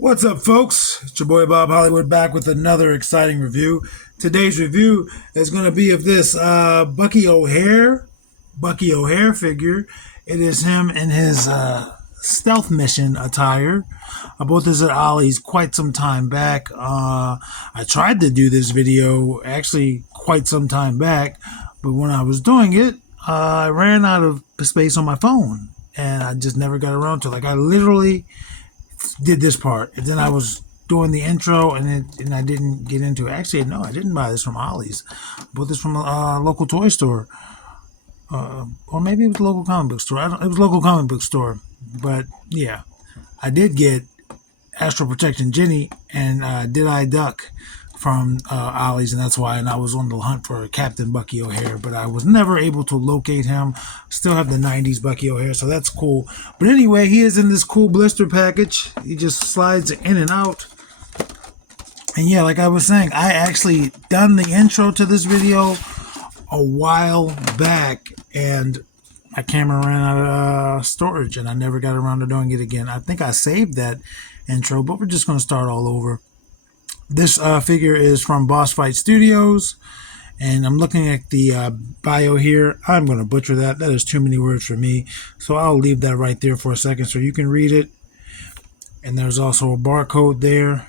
What's up, folks? It's your boy Bob Hollywood back with another exciting review. Today's review is going to be of this Bucky O'Hare figure. It is him in his stealth mission attire. I bought this at Ollie's quite some time back. I tried to do this video actually quite some time back, but when I was doing it, I ran out of space on my phone, and I just never got around to it. Like, I literally did this part, and then I was doing the intro, and I didn't get into it. Actually, no, I didn't buy this from Ollie's. I bought this from a local toy store, or maybe it was a local comic book store. It was a local comic book store, but yeah, I did get Astral Protection Jenny and Did I Duck from Ollie's, and that's why. And I was on the hunt for Captain Bucky O'Hare, but I was never able to locate him. Still have the '90s Bucky O'Hare, so that's cool. But anyway, he is in this cool blister package. He just slides in and out. And yeah, like I was saying, I actually done the intro to this video a while back, and my camera ran out of storage, and I never got around to doing it again. I think I saved that intro, but we're just going to start all over. This figure is from Boss Fight Studios, and I'm looking at the bio here. I'm going to butcher that. That is too many words for me, so I'll leave that right there for a second so you can read it. And there's also a barcode there.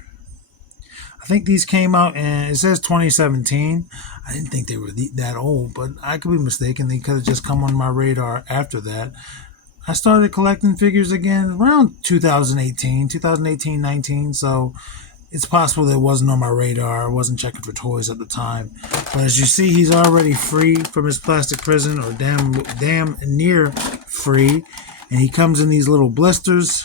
I think these came out, and it says 2017. I didn't think they were that old, but I could be mistaken. They could have just come on my radar after that. I started collecting figures again around 2018, 19, so it's possible that it wasn't on my radar. I wasn't checking for toys at the time. But as you see, he's already free from his plastic prison, or damn near free. And he comes in these little blisters,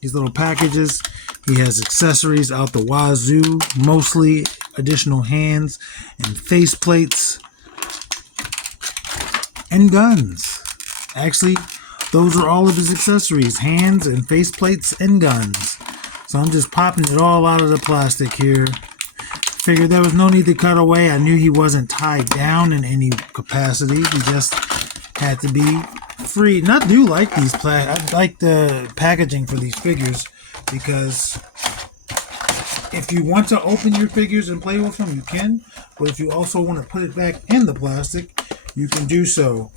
these little packages. He has accessories out the wazoo, mostly additional hands and face plates and guns. Actually, those are all of his accessories: hands and face plates and guns. So I'm just popping it all out of the plastic here. Figured there was no need to cut away. I knew he wasn't tied down in any capacity. He just had to be free. And I do like these I like the packaging for these figures, because if you want to open your figures and play with them, you can. But if you also want to put it back in the plastic, you can do so.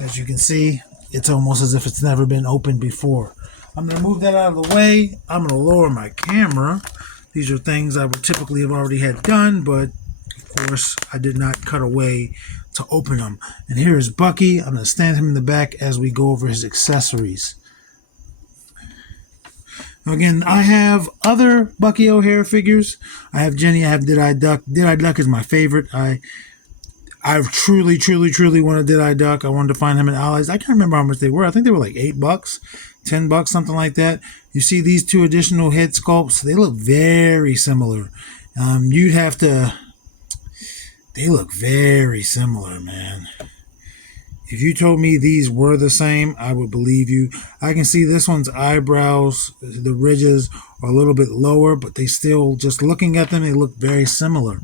As you can see, it's almost as if it's never been opened before. I'm going to move that out of the way. I'm going to lower my camera. These are things I would typically have already had done, but of course I did not cut away to open them. And here is Bucky. I'm going to stand him in the back as we go over his accessories. Again, I have other Bucky O'Hare figures. I have Jenny, I have Did I Duck. Did I Duck is my favorite. I truly wanted Did I Duck. I wanted to find him at Ollie's. I can't remember how much they were. I think they were like $8, $10, something like that. You see these two additional head sculpts. They look very similar. You'd have to... They look very similar, man. If you told me these were the same, I would believe you. I can see this one's eyebrows, the ridges are a little bit lower, but they still, just looking at them, they look very similar.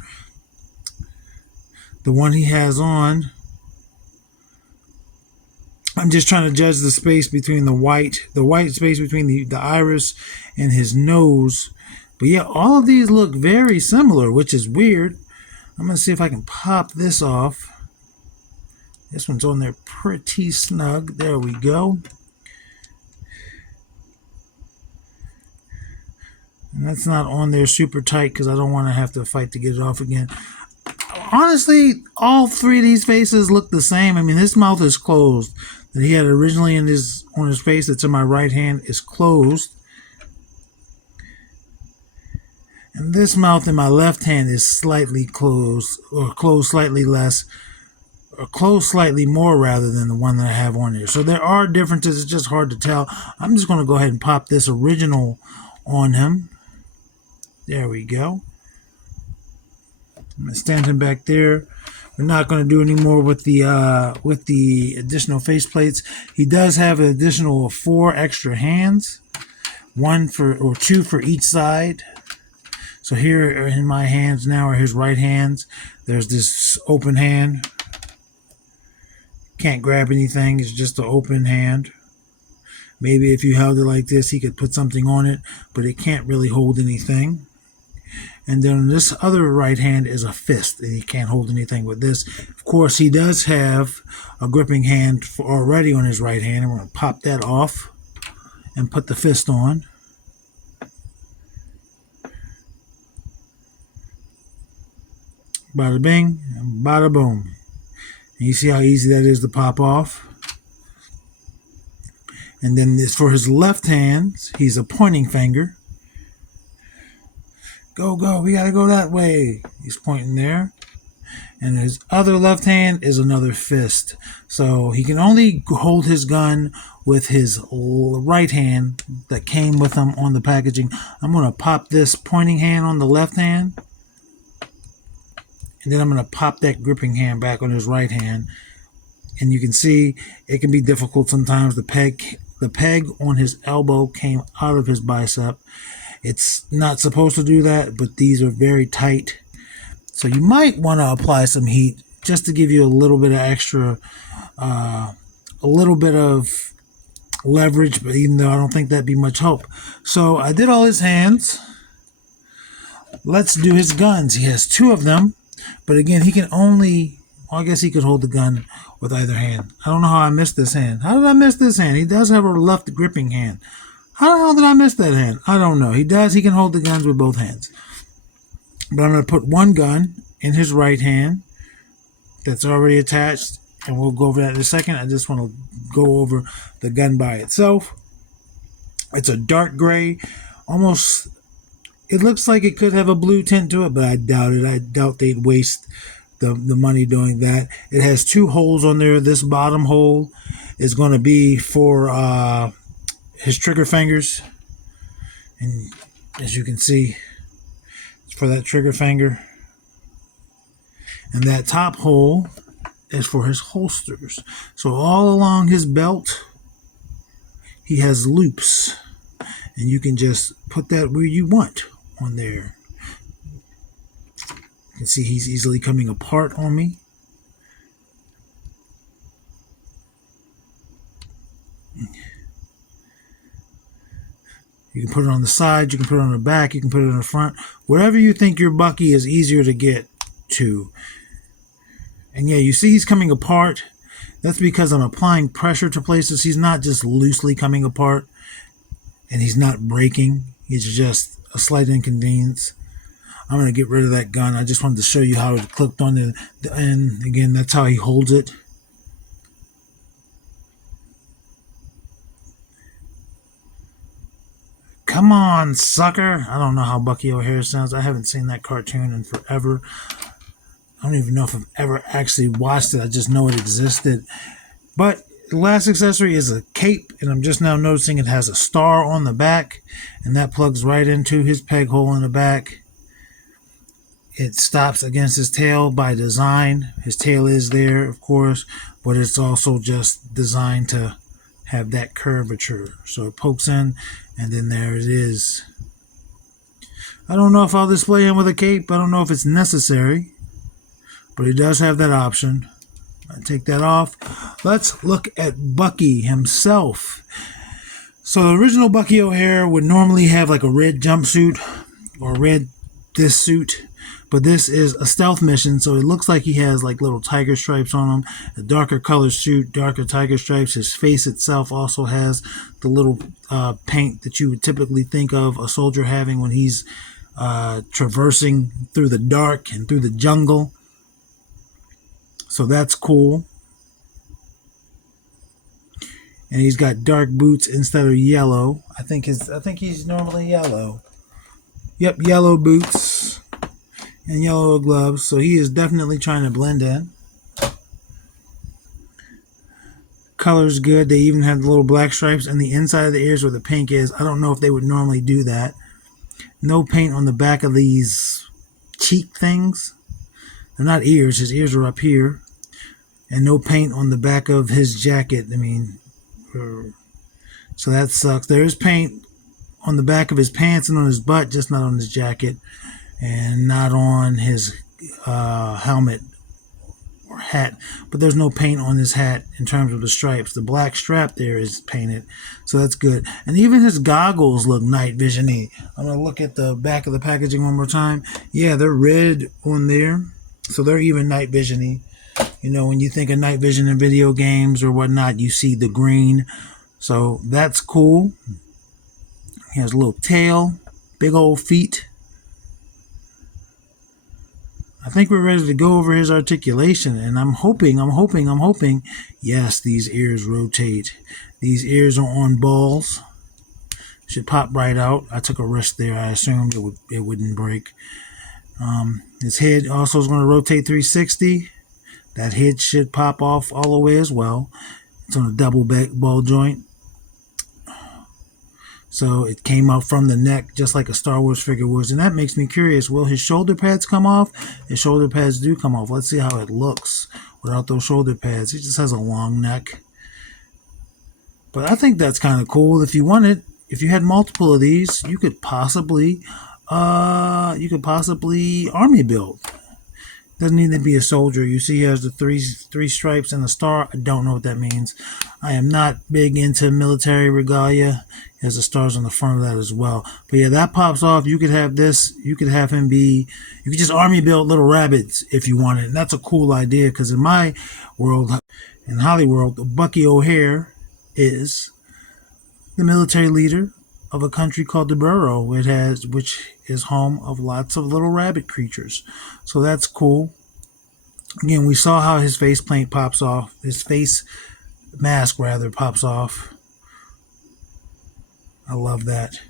The one he has on, I'm just trying to judge the space between the white space between the iris and his nose. But yeah, all of these look very similar, which is weird. I'm going to see if I can pop this off. This one's on there pretty snug. There we go. And that's not on there super tight because I don't want to have to fight to get it off again. Honestly, all three of these faces look the same. I mean, his mouth is closed. That he had originally on his face that's in my right hand is closed. And this mouth in my left hand is slightly closed, or closed slightly less, or closed slightly more rather than the one that I have on here. So there are differences. It's just hard to tell. I'm just going to go ahead and pop this original on him. There we go. I'm going to stand him back there. We're not going to do any more with the additional face plates. He does have an additional 4 extra hands, 2 for each side. So here in my hands now are his right hands. There's this open hand. Can't grab anything. It's just an open hand. Maybe if you held it like this, he could put something on it, but it can't really hold anything. And then this other right hand is a fist, and he can't hold anything with this. Of course, he does have a gripping hand already on his right hand, and we're going to pop that off and put the fist on. Bada bing, and bada boom. And you see how easy that is to pop off. And then this, for his left hand, he's a pointing finger. Go, go, we gotta go that way. He's pointing there. And his other left hand is another fist. So he can only hold his gun with his right hand that came with him on the packaging. I'm going to pop this pointing hand on the left hand. And then I'm going to pop that gripping hand back on his right hand. And you can see it can be difficult sometimes. The peg on his elbow came out of his bicep. It's not supposed to do that, but these are very tight. So you might want to apply some heat just to give you a little bit of extra, a little bit of leverage, but even though I don't think that'd be much help. So I did all his hands. Let's do his guns. He has 2 of them, but again, he can only, well, I guess he could hold the gun with either hand. I don't know how I missed this hand. How did I miss this hand? He does have a left gripping hand. How the hell did I miss that hand? I don't know. He does. He can hold the guns with both hands. But I'm going to put one gun in his right hand that's already attached, and we'll go over that in a second. I just want to go over the gun by itself. It's a dark gray, almost, it looks like it could have a blue tint to it, but I doubt it. I doubt they'd waste the money doing that. It has 2 holes on there. This bottom hole is going to be for his trigger fingers, and as you can see, it's for that trigger finger. And that top hole is for his holsters. So all along his belt, he has loops, and you can just put that where you want on there. You can see he's easily coming apart on me. You can put it on the side, you can put it on the back, you can put it in the front. Wherever you think your Bucky is easier to get to. And yeah, you see he's coming apart. That's because I'm applying pressure to places. He's not just loosely coming apart, and he's not breaking. He's just a slight inconvenience. I'm going to get rid of that gun. I just wanted to show you how it clicked on the end. Again, that's how he holds it. Come on, sucker. I don't know how Bucky O'Hare sounds. I haven't seen that cartoon in forever. I don't even know if I've ever actually watched it. I just know it existed. But the last accessory is a cape, and I'm just now noticing it has a star on the back, and that plugs right into his peg hole in the back. It stops against his tail by design. His tail is there, of course, but it's also just designed to have that curvature. So it pokes in, and then there it is. I don't know if I'll display him with a cape. I don't know if it's necessary, but he does have that option. I take that off. Let's look at Bucky himself. So the original Bucky O'Hare would normally have like a red jumpsuit or red this suit, but this is a stealth mission, so it looks like he has like little tiger stripes on him. A darker color suit, darker tiger stripes. His face itself also has the little paint that you would typically think of a soldier having when he's traversing through the dark and through the jungle. So that's cool. And he's got dark boots instead of yellow. I think he's normally yellow. Yep, yellow boots and yellow gloves. So he is definitely trying to blend in. Color's good. They even have the little black stripes on the inside of the ears where the pink is. I don't know if they would normally do that. No paint on the back of these cheek things. They're not ears. His ears are up here. And no paint on the back of his jacket. I mean, so that sucks. There is paint on the back of his pants and on his butt, just not on his jacket. And not on his helmet or hat, but there's no paint on his hat in terms of the stripes. The black strap there is painted, so that's good. And even his goggles look night vision-y. I'm gonna look at the back of the packaging one more time. Yeah, they're red on there, so they're even night vision-y. You know, when you think of night vision in video games or whatnot, you see the green, so that's cool. He has a little tail, big old feet. I think we're ready to go over his articulation, and I'm hoping, yes, these ears rotate. These ears are on balls. Should pop right out. I took a risk there. I assumed it wouldn't break. His head also is going to rotate 360. That head should pop off all the way as well. It's on a double back ball joint. So it came out from the neck just like a Star Wars figure was. And that makes me curious. Will his shoulder pads come off? His shoulder pads do come off. Let's see how it looks without those shoulder pads. He just has a long neck. But I think that's kind of cool. If you wanted, if you had multiple of these, you could possibly army build. Doesn't need to be a soldier. You see he has the three stripes and a star. I don't know what that means. I am not big into military regalia. He has the stars on the front of that as well. But yeah, that pops off. You could have this. You could have him be, you could just army build little rabbits if you wanted. And that's a cool idea because in my world, in Hollywood, Bucky O'Hare is the military leader of a country called the Borough, which is home of lots of little rabbit creatures. So that's cool. Again, we saw how his face paint pops off. His face mask, rather, pops off. I love that.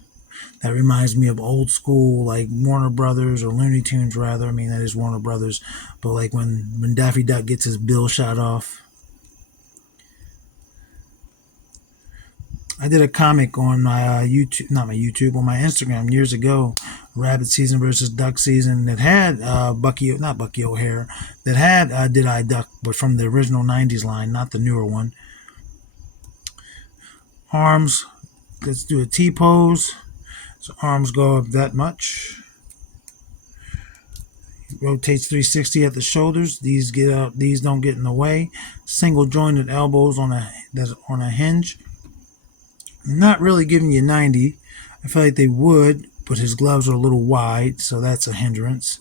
That reminds me of old school, like Warner Brothers or Looney Tunes, rather. I mean, that is Warner Brothers. But like when Daffy Duck gets his bill shot off. I did a comic on my YouTube, not my YouTube, on my Instagram years ago, Rabbit Season versus Duck Season, that had not Bucky O'Hare, that had Did I Duck, but from the original 90s line, not the newer one. Arms, let's do a T-pose. So arms go up that much. Rotates 360 at the shoulders. These don't get in the way. Single jointed elbows on a hinge. Not really giving you 90. I feel like they would, but his gloves are a little wide, so that's a hindrance.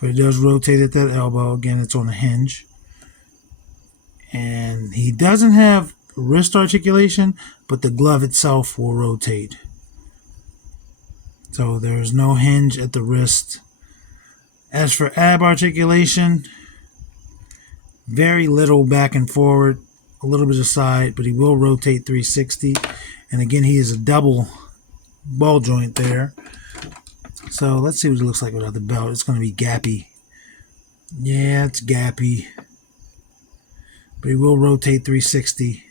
But it does rotate at that elbow. Again, it's on a hinge. And he doesn't have wrist articulation, but the glove itself will rotate. So there's no hinge at the wrist. As for ab articulation, very little back and forward. A little bit aside, but he will rotate 360. And again, he is a double ball joint there. So let's see what it looks like without the belt. It's going to be gappy. Yeah, it's gappy. But he will rotate 360.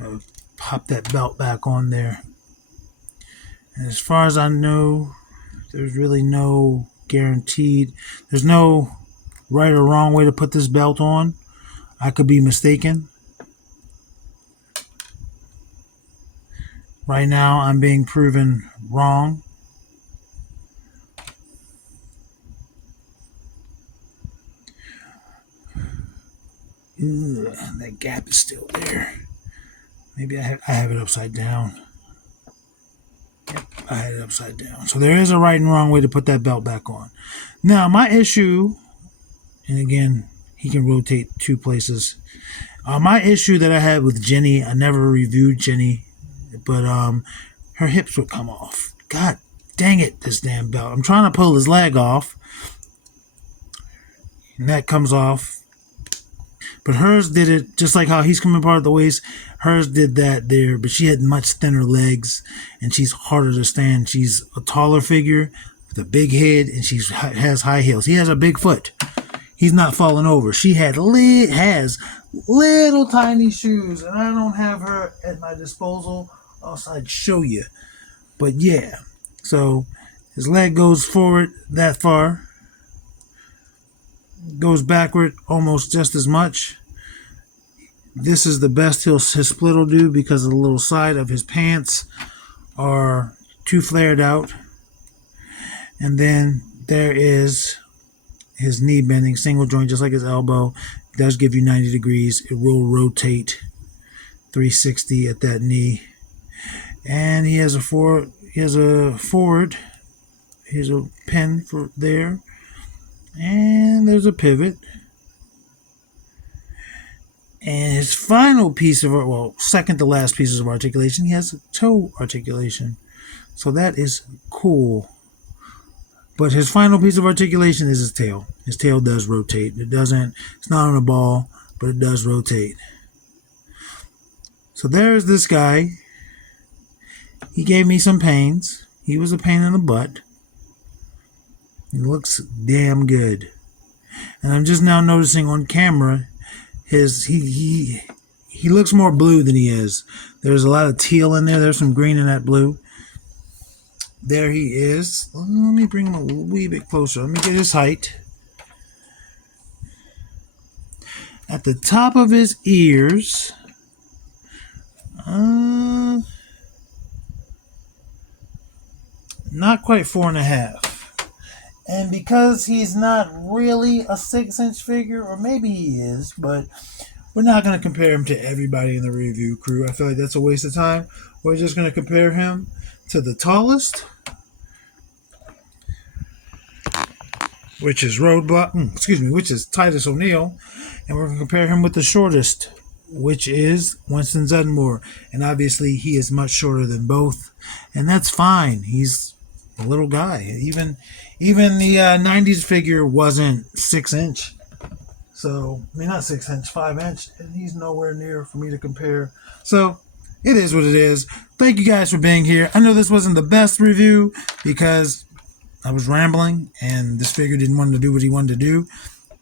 I'll pop that belt back on there. And as far as I know, there's really no guaranteed. There's no right or wrong way to put this belt on. I could be mistaken. Right now, I'm being proven wrong. Ugh, that gap is still there. Maybe I have it upside down. Yep, I had it upside down. So there is a right and wrong way to put that belt back on. Now, my issue, and again, he can rotate two places. My issue that I had with Jenny, I never reviewed Jenny, but her hips would come off. God dang it, this damn belt. I'm trying to pull his leg off, and that comes off. But hers did it just like how he's coming apart at the waist. Hers did that there, but she had much thinner legs, and she's harder to stand. She's a taller figure with a big head, and she has high heels. He has a big foot. He's not falling over. She has little tiny shoes, and I don't have her at my disposal, else I'd show you. But yeah, so his leg goes forward that far, goes backward almost just as much. This is the best his split will do because of the little side of his pants are too flared out. And then there is his knee bending, single joint, just like his elbow. It does give you 90 degrees. It will rotate 360 at that knee. And he has a forward. Here's a pin for there. And there's a pivot. And his final piece of, well, second to last pieces of articulation, he has a toe articulation. So that is cool. But his final piece of articulation is his tail. His tail does rotate. It's not on a ball, but it does rotate. So there's this guy. He gave me some pains. He was a pain in the butt. He looks damn good. And I'm just now noticing on camera, he looks more blue than he is. There's a lot of teal in there. There's some green in that blue. There he is. Let me bring him a wee bit closer. Let me get his height. At the top of his ears, not quite 4.5. And because he's not really a 6-inch figure, or maybe he is, but we're not going to compare him to everybody in the review crew. I feel like that's a waste of time. We're just going to compare him to the tallest, which is which is Titus O'Neil, and we're going to compare him with the shortest, which is Winston Zeddemore. And obviously he is much shorter than both, and that's fine. He's a little guy. Even the 90s figure wasn't 6-inch. So, I mean, not 6-inch, 5-inch, and he's nowhere near for me to compare. So, it is what it is. Thank you guys for being here. I know this wasn't the best review because I was rambling and this figure didn't want to do what he wanted to do.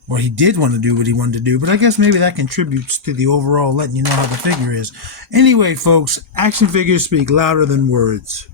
Or he did want to do what he wanted to do, but I guess maybe that contributes to the overall letting you know how the figure is. Anyway, folks, action figures speak louder than words.